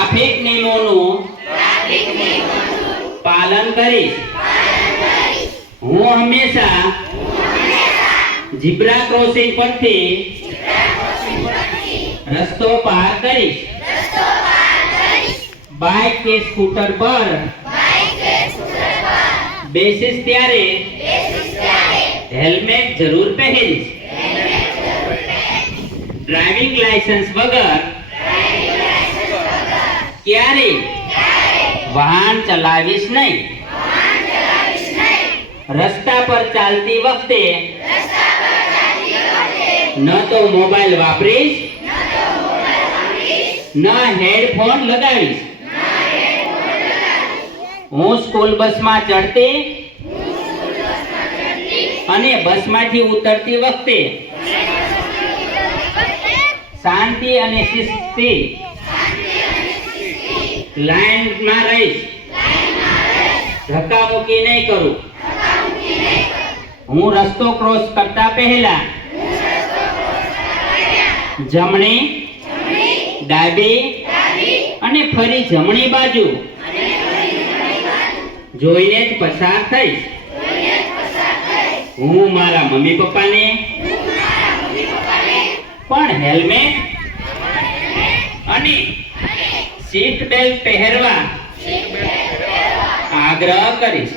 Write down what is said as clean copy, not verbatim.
Traffic નિયમોનું પાલન કરીશ. હું હંમેશા ઝીબ્રા ક્રોસિંગ પરથી રસ્તો પાર કરીશ. બાઇક કે સ્કૂટર પર બેસીશ ત્યારે હેલ્મેટ જરૂર પહેરીશ. ડ્રાઇવિંગ લાયસન્સ વગર ક્યારેય વાહન ચલાવીશ નહીં. રસ્તા પર ચાલતી વખતે ન તો મોબાઈલ વાપરીશ ન હેડફોન લગાવીશ. હું સ્કૂલ બસમાં ચડતી અને બસમાંથી ઉતરતી વખતે શાંતિ અને શિસ્તથી લાઈનમાં રહીશ. ધક્કામુક્કી નહીં કરું. હું રસ્તો ક્રોસ કરતા પહેલા જમણી, ડાબી અને ફરી જમણી બાજુ જોઈને જ પસાર થઈશ. હું મારા મમ્મી પપ્પાને પણ હેલ્મેટ અને સીટ બેલ્ટ પહેરવા આગ્રહ કરીશ.